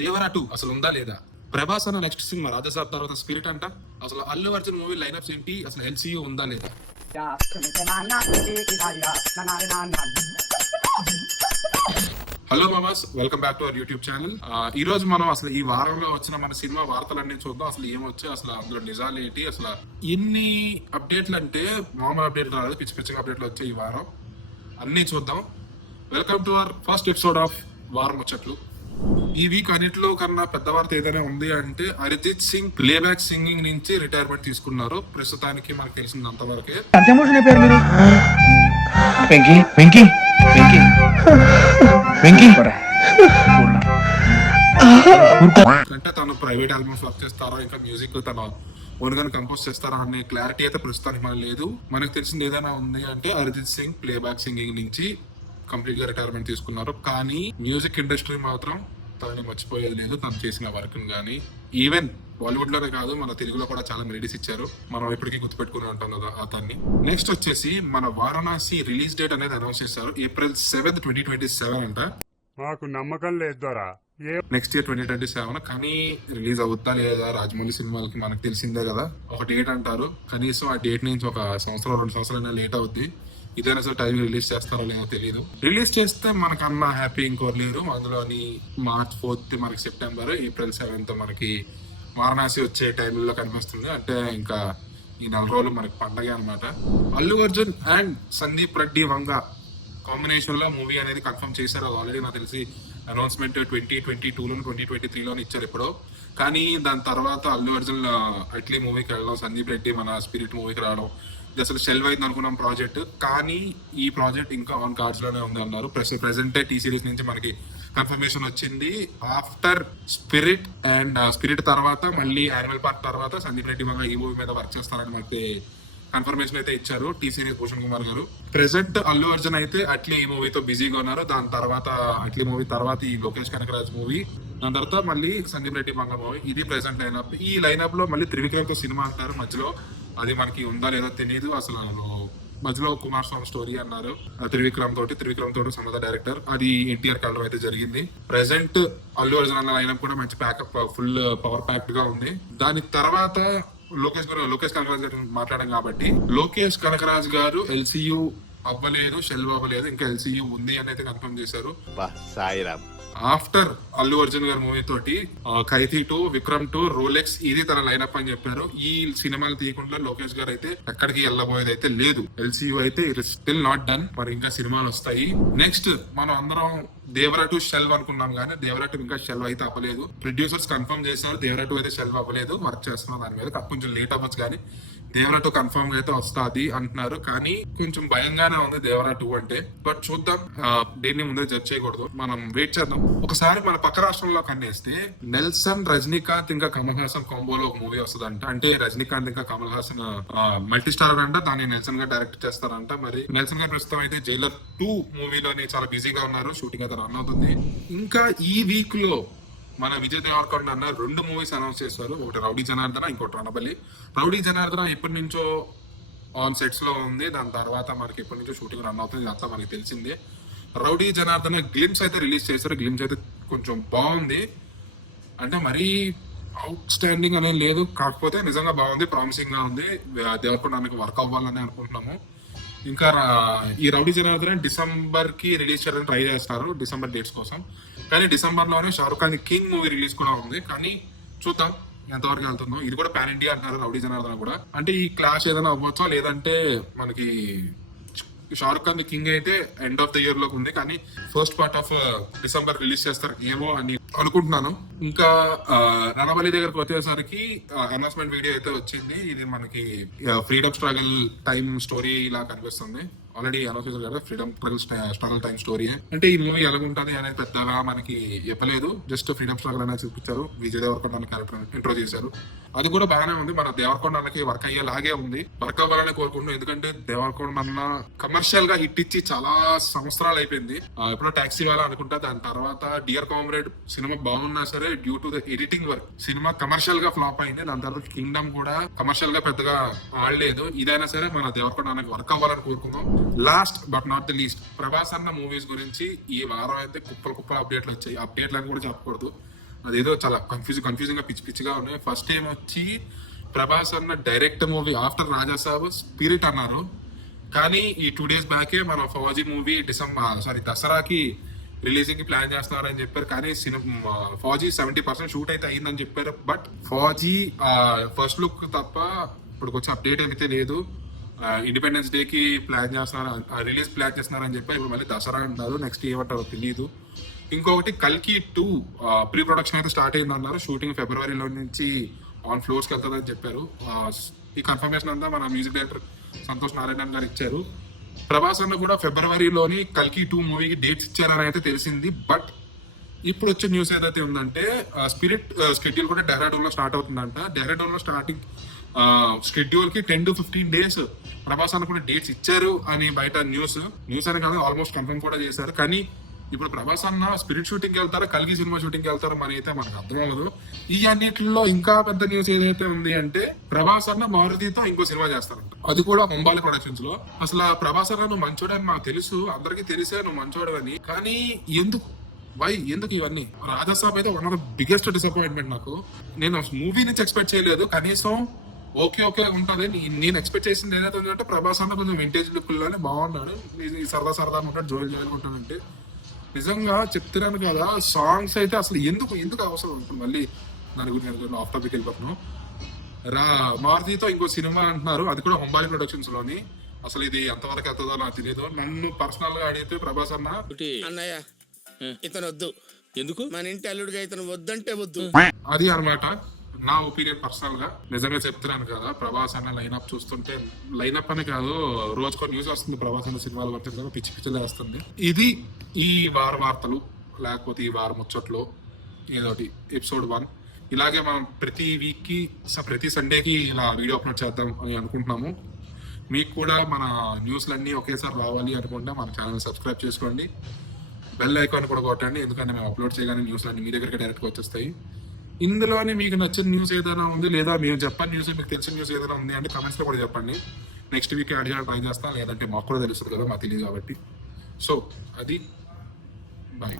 దేవరా 2 అసలు ఉందా లేదా? ప్రభాస్ అన్న నెక్స్ట్ సినిమా రాజసాబ్ తర్వాత స్పిరిట్ అంట. అసలు అల్లు అర్జున్ మూవీ లైనప్స్ ఏంటి? అసలు ఎల్సీయూ ఉందా లేదా? హలో మామాస్, welcome back to our YouTube channel. ఈ రోజు మనం అసలు ఈ వారంలో వచ్చిన మన సినిమా వార్తలన్నీ చూద్దాం. అసలు ఏమొచ్చాయి, అసలు అందులో నిజాలు ఏంటి, అసలు ఎన్ని అప్డేట్లు అంటే మామూలు అప్డేట్లు రాలేదు, పిచ్చి పిచ్చిగా అప్డేట్లు వచ్చాయి ఈ వారం. అన్నీ చూద్దాం. Welcome to our first episode of వారం ముచ్చట్లు. ఈ వీక్ అన్నిట్లో కన్నా పెద్ద వార్త ఏదైనా ఉంది అంటే అరిజిత్ సింగ్ ప్లేబ్యాక్ సింగింగ్ నుంచి రిటైర్మెంట్ తీసుకున్నారు. ప్రస్తుతానికి మనకు తెలిసింది అంతవరకే. అంటే తను ప్రైవేట్ ఆల్బమ్స్ వర్క్ చేస్తారో ఇంకా మ్యూజిక్ తన ఓన్గా కంపోజ్ చేస్తారా అనే క్లారిటీ అయితే ప్రస్తుతానికి మనకు లేదు. మనకు తెలిసింది ఏదైనా ఉంది అంటే అరిజిత్ సింగ్ ప్లేబ్యాక్ సింగింగ్ నుంచి కంప్లీట్ గా రిటైర్మెంట్ తీసుకున్నారు. కానీ మ్యూజిక్ ఇండస్ట్రీ మాత్రం తనని మర్చిపోయేది లేదు. తను చేసిన వర్క్ కానీ ఈవెన్ బాలీవుడ్ లోనే కాదు, మన తెలుగులో కూడా చాలా మెలోడీస్ ఇచ్చారు. మనం ఇప్పటికీ గుర్తుపెట్టుకుని ఉంటాం కదా అతన్ని. నెక్స్ట్ వచ్చేసి మన వారణాసి రిలీజ్ డేట్ అనేది అనౌన్స్ చేశారు. April 7th, 2027 అంట. మాకు నమ్మకం లేదు నెక్స్ట్ ఇయర్ 2027. కానీ రిలీజ్ అవుతా లేదా? రాజమౌళి సినిమాలకి మనకు తెలిసిందే కదా, ఒక డేట్ అంటారు. కనీసం ఆ డేట్ నుంచి ఒక సంవత్సరం 2 సంవత్సరాలైనా లేట్ అవుద్ది. ఇదైనా సరే టైం రిలీజ్ చేస్తారో లేదో తెలియదు. రిలీజ్ చేస్తే మనకన్నా హ్యాపీ ఇంకోరు లేరు. అందులోని March 4th మనకి సెప్టెంబర్, April 7th మనకి వారణాసి వచ్చే టైంలో కనిపిస్తుంది. అంటే ఇంకా ఈ 4 రోజులు మనకి పండగ అనమాట. అల్లు అర్జున్ అండ్ సందీప్ రెడ్డి వంగ కాంబినేషన్ లో మూవీ అనేది కన్ఫర్మ్ చేశారు. ఆల్రెడీ నాకు తెలిసి అనౌన్స్మెంట్ 2022 2023 ఇచ్చారు ఎప్పుడో. కానీ దాని తర్వాత అల్లు అర్జున్ అట్లీ మూవీకి వెళ్ళడం, సందీప్ రెడ్డి మన స్పిరిట్ మూవీకి రావడం, ఇది అసలు షెల్వ్ అయింది అనుకున్నాం ప్రాజెక్ట్. కానీ ఈ ప్రాజెక్ట్ ఇంకా ఆన్ కార్డ్స్ లోనే ఉంది అన్నారు. ప్రెసెంట్ టీ సిరీస్ నుంచి మనకి కన్ఫర్మేషన్ వచ్చింది. ఆఫ్టర్ స్పిరిట్ అండ్ స్పిరిట్ తర్వాత మళ్ళీ యానిమల్ పార్క్ తర్వాత సందీప్ రెడ్డి వంగ ఈ మూవీ మీద వర్క్ చేస్తారని మనకి కన్ఫర్మేషన్ అయితే ఇచ్చారు టీ సిరీస్ భూషణ్ కుమార్ గారు. ప్రెసెంట్ అల్లు అర్జున్ అయితే అట్లీ ఈ మూవీతో బిజీగా ఉన్నారు. దాని తర్వాత అట్లీ మూవీ తర్వాత ఈ లోకేష్ కనకరాజ్ మూవీ, దాని తర్వాత మళ్ళీ సందీప్ రెడ్డి వంగ మూవీ. ఇది ప్రెసెంట్ లైనప్. ఈ లైనప్ లో మళ్ళీ త్రివిక్రమ్ తో సినిమా అంటారు మధ్యలో. అది మనకి ఉందా లేదో తెలియదు. అసలు మధ్యలో కుమార్ స్వామి స్టోరీ అన్నారు త్రివిక్రమ్ తోటి సమద డైరెక్టర్. అది ఎన్టీఆర్ కాలం అయితే జరిగింది. ప్రెసెంట్ అల్లు అర్జున్ అన్న లైనప్ కూడా మంచి ప్యాకప్, ఫుల్ పవర్ ప్యాక్డ్ గా ఉంది. దాని తర్వాత లోకేష్ కనకరాజ్ గారు మాట్లాడాం కాబట్టి, లోకేష్ కనకరాజ్ గారు ఎల్సీయూ అవ్వలేదు, షెల్వ్ అవ్వలేదు, ఇంకా ఎల్సీయూ ఉంది అని అయితే కన్ఫర్మ్ చేశారు. ఆఫ్టర్ అల్లు అర్జున్ గారి మూవీ తోటి ఖైదీ 2, విక్రమ్ 2, రోలెక్స్ ఇది తన లైనప్ అని చెప్పారు. ఈ సినిమాలు తీయకుండా లోకేష్ గారు అయితే ఎక్కడికి వెళ్ళబోయేది అయితే లేదు. ఎల్సీయూ అయితే it is still not done. మరి ఇంకా సినిమాలు వస్తాయి. నెక్స్ట్ మనం అందరం దేవరా 2 షెల్వ్ అనుకున్నాం, కానీ దేవరా 2 ఇంకా షెల్వ్ అయితే అవ్వలేదు. ప్రొడ్యూసర్స్ కన్ఫర్మ్ చేశారు దేవరా 2 అయితే షెల్వ్ అవ్వలేదు, వర్క్ చేస్తున్నాం దాని మీద. కొంచెం లేట్ అవ్వచ్చు కానీ దేవరా 2 కన్ఫర్మ్ అయితే వస్తుంది అంటున్నారు. కానీ కొంచెం భయంగానే ఉంది దేవరా 2 అంటే. బట్ చూద్దాం, దేన్ని ముందే జడ్జ్ చేయకూడదు, మనం వెయిట్ చేద్దాం. ఒకసారి మన పక్క రాష్ట్రంలో కన్నేస్తే నెల్సన్, రజనీకాంత్ ఇంకా కమల్ హాసన్ కాంబోలో ఒక మూవీ వస్తుందంట. అంటే రజనీకాంత్ ఇంకా కమల్ హాసన్ మల్టీ స్టారర్ అంట, దాన్ని నెల్సన్ గా డైరెక్ట్ చేస్తారంట. మరి నెల్సన్ గారు ప్రస్తుతం అయితే జైలర్ 2 మూవీలోని చాలా బిజీగా ఉన్నారు, షూటింగ్ అయితే రన్ అవుతుంది. ఇంకా ఈ వీక్ లో మన విజయ్ దేవరకొండ అన్న 2 మూవీస్ అనౌన్స్ చేశారు. ఒకటి రౌడీ జనార్దన, ఇంకోటి రణబలి. రౌడీ జనార్దన ఎప్పటి నుంచో ఆన్ సెట్స్ లో ఉంది. దాని తర్వాత మనకి ఎప్పటి నుంచో షూటింగ్ రన్ అవుతుంది, అంతా మనకి తెలిసిందే. రౌడీ జనార్దన గ్లిమ్స్ అయితే రిలీజ్ చేశారు. గ్లిమ్స్ అయితే కొంచెం బాగుంది, అంటే మరీ అవుట్ స్టాండింగ్ అనేది లేదు, కాకపోతే నిజంగా బాగుంది, ప్రామిసింగ్ గా ఉంది. దేవరకొండ అన్నకి వర్క్ అవ్వాలని అనుకుంటున్నాము. ఇంకా ఈ రౌడీ జనార్దన్ డిసెంబర్ కి రిలీజ్ చేయాలని ట్రై చేస్తారు, డిసెంబర్ డేట్స్ కోసం. కానీ డిసెంబర్ లోనే Shahrukh Khan king movie release కూడా ఉంది. కానీ చూద్దాం ఎంతవరకు వెళ్తుందో. ఇది కూడా పాన్ ఇండియా అంటున్నారు రౌడీ జనార్దన్ కూడా. అంటే ఈ క్లాష్ ఏదైనా అవ్వచ్చో, లేదంటే మనకి షారుఖ్ ఖాన్ కింగ్ అయితే ఎండ్ ఆఫ్ ద ఇయర్ లోకి ఉంది, కానీ first part of December release చేస్తారు ఏమో అని అనుకుంటున్నాను. ఇంకా రణబలి దగ్గరకు వచ్చేసరికి అనౌన్స్మెంట్ వీడియో అయితే వచ్చింది. ఇది మనకి ఫ్రీడమ్ స్ట్రగల్ టైమ్ స్టోరీ ఇలా కనిపిస్తుంది. ఆల్రెడీ అనౌన్స్ చేశారు కదా, ఫ్రీడమ్ స్ట్రగల్ టైమ్ స్టోరీ. అంటే ఈ మూవీ ఎలా ఉంటుంది అనేది పెద్దగా మనకి చెప్పలేదు, జస్ట్ ఫ్రీడమ్ స్ట్రగల్ అనేది చూపించారు. విజయ్ దేవరకొండ క్యారెక్టర్ ఇంట్రో చేశారు. అది కూడా బాగానే ఉంది. మన దేవరకొండ అన్నకి వర్క్ అయ్యేలాగే ఉంది, వర్క్ అవ్వాలని కోరుకుంటున్నాం. ఎందుకంటే దేవరకొండ అన్న కమర్షియల్ గా హిట్ ఇచ్చి చాలా సంవత్సరాలు అయిపోయింది. ఎప్పుడో టాక్సీ వాళ్ళ అనుకుంటా, దాని తర్వాత డియర్ కామ్రేడ్ సినిమా బాగున్నా సరే due to the editing work cinema commercial గా ఫ్లాప్ అయింది. దాని తర్వాత కింగ్డమ్ కూడా కమర్షియల్ గా పెద్దగా ఆడలేదు. ఇదైనా సరే మన దేవరకొండ అన్నకి వర్క్ అవ్వాలని కోరుకుందాం. Last but not the least, Prabhas అన్న మూవీస్ గురించి ఈ వారం అయితే కుప్పలు అప్డేట్లు వచ్చాయి. అప్డేట్లు అని కూడా చెప్పకూడదు, అదేదో చాలా కన్ఫ్యూజింగ్ గా పిచ్చిగా ఉన్నాయి. ఫస్ట్ టైం వచ్చి ప్రభాస్ అన్న direct movie after Rajasaab Spirit అన్నారు. కానీ ఈ 2 days బ్యాకే మన ఫౌజీ మూవీ దసరాకి రిలీజింగ్ కి ప్లాన్ చేస్తున్నారని చెప్పారు. కానీ ఫౌజీ 70% షూట్ అయితే అయిందని చెప్పారు. బట్ ఫౌజీ ఫస్ట్ లుక్ తప్ప ఇప్పుడు కొంచెం అప్డేట్ అయితే లేదు. ఇండిపెండెన్స్ డే కి ప్లాన్ చేస్తున్నారు, రిలీజ్ ప్లాన్ చేస్తున్నారని చెప్పి ఇప్పుడు మళ్ళీ దసరా అంటారు. నెక్స్ట్ ఏమంటారో తెలియదు. ఇంకొకటి కల్కి 2 ప్రీ ప్రొడక్షన్ అయితే స్టార్ట్ అయిందన్నారు. షూటింగ్ ఫిబ్రవరిలో నుంచి ఆన్ ఫ్లోర్స్కి వెళ్తుందని చెప్పారు. ఈ కన్ఫర్మేషన్ అంతా మన మ్యూజిక్ డైరెక్టర్ సంతోష్ నారాయణన్ గారు ఇచ్చారు. ప్రభాస్ అన్న కూడా ఫిబ్రవరిలోని కల్కి 2 మూవీకి డేట్స్ ఇచ్చారని అయితే తెలిసింది. బట్ ఇప్పుడు వచ్చే న్యూస్ ఏదైతే ఉందంటే స్పిరిట్ షెడ్యూల్ కూడా డెహ్రాడూన్ లో స్టార్ట్ అవుతుందంట. డెహ్రాడూన్ లో స్టార్టింగ్ షెడ్యూల్ కి 10 to 15 days ప్రభాస్ అన్న కూడా డేట్స్ ఇచ్చారు అని బయట న్యూస్ అని కాదు, ఆల్మోస్ట్ కన్ఫర్మ్ కూడా చేశారు. కానీ ఇప్పుడు ప్రభాస్ అన్న స్పిరిట్ షూటింగ్ వెళ్తారా, కల్కి సినిమా షూటింగ్ వెళ్తారా అని అయితే మనకు అర్థం అవ్వదు. ఈ అన్నిటిలో ఇంకా పెద్ద న్యూస్ ఏదైతే ఉంది అంటే ప్రభాస్ అన్న మారుతితో ఇంకో సినిమా చేస్తారంట. అది కూడా ముంబాలి ప్రొడక్షన్స్ లో. అసలు ఆ ప్రభాస్ అన్న నువ్వు మంచోడని నాకు తెలుసు, అందరికీ తెలిసే నువ్వు మంచోడని. కానీ ఎందుకు ఇవన్నీ? రాజాసాబ్ అయితే one of the biggest disappointment నాకు. నేను మూవీ నుంచి ఎక్స్పెక్ట్ చేయలేదు. కనీసం ఓకే ఉంటది. నేను ఎక్స్పెక్ట్ చేసింది ఏదైతే ఉందంటే ప్రభాస్ అన్న కొంచెం వింటేజ్ లుక్ లోనే బాగున్నాడు, సరదా ఉంటాడు, జోయల్ ఉంటాడంటే. నిజంగా చెప్తున్నాను కదా, సాంగ్స్ అయితే అసలు ఎందుకు అవసరం ఉంటుంది. మళ్ళీ దాని గురించి ఆఫ్ టాపిక్ వెళ్ళిపోతున్నాను. మారుతితో ఇంకో సినిమా అంటున్నారు, అది కూడా ముంబాలి ప్రొడక్షన్స్ లోని. అసలు ఇది ఎంతవరకు వెళ్తుందో నాకు తెలియదు. నన్ను పర్సనల్ గా అడిగితే ప్రభాస్ అన్నయ్య ఇతను వద్దు. ఎందుకు? మన ఇంటి అల్లుడిగా ఇతను వద్దంటే వద్దు. అది అన్నమాట నా ఒపీనియన్ పర్సనల్ గా. నిజంగా చెప్తున్నాను కదా, ప్రభాస్ అన్న లైన్అప్ చూస్తుంటే, లైన్అప్ అని కాదు, రోజుకో న్యూస్ వస్తుంది ప్రభాస్ అన్న సినిమాలు పడుతుంది, పిచ్చిలే వస్తుంది. ఇది ఈ వార్తలు, లేకపోతే ఈ వారం ముచ్చట్లో ఏదోటి ఎపిసోడ్ 1. ఇలాగే మనం ప్రతి వీక్ కి ప్రతి సండేకి ఇలా వీడియో అప్లోడ్ చేద్దాం అని అనుకుంటున్నాము. మీకు కూడా మన న్యూస్లన్నీ ఒకేసారి రావాలి అనుకుంటే మన ఛానల్ సబ్స్క్రైబ్ చేసుకోండి, బెల్ ఐకాన్ కూడా కొట్టండి. ఎందుకంటే మేము అప్లోడ్ చేయగానే న్యూస్లన్నీ మీ దగ్గరికి డైరెక్ట్గా వచ్చేస్తాయి. ఇందులోనే మీకు నచ్చిన న్యూస్ ఏదైనా ఉంది, లేదా మేము చెప్పని న్యూస్, మీకు తెలిసిన న్యూస్ ఏదైనా ఉంది అంటే కమెంట్స్ లో కూడా చెప్పండి. నెక్స్ట్ వీక్ యాడ్ చేయడానికి ట్రై చేస్తాం. లేదంటే మాకు కూడా తెలుస్తుంది కదా, మాకు తెలియదు కాబట్టి. సో అది బాయ్.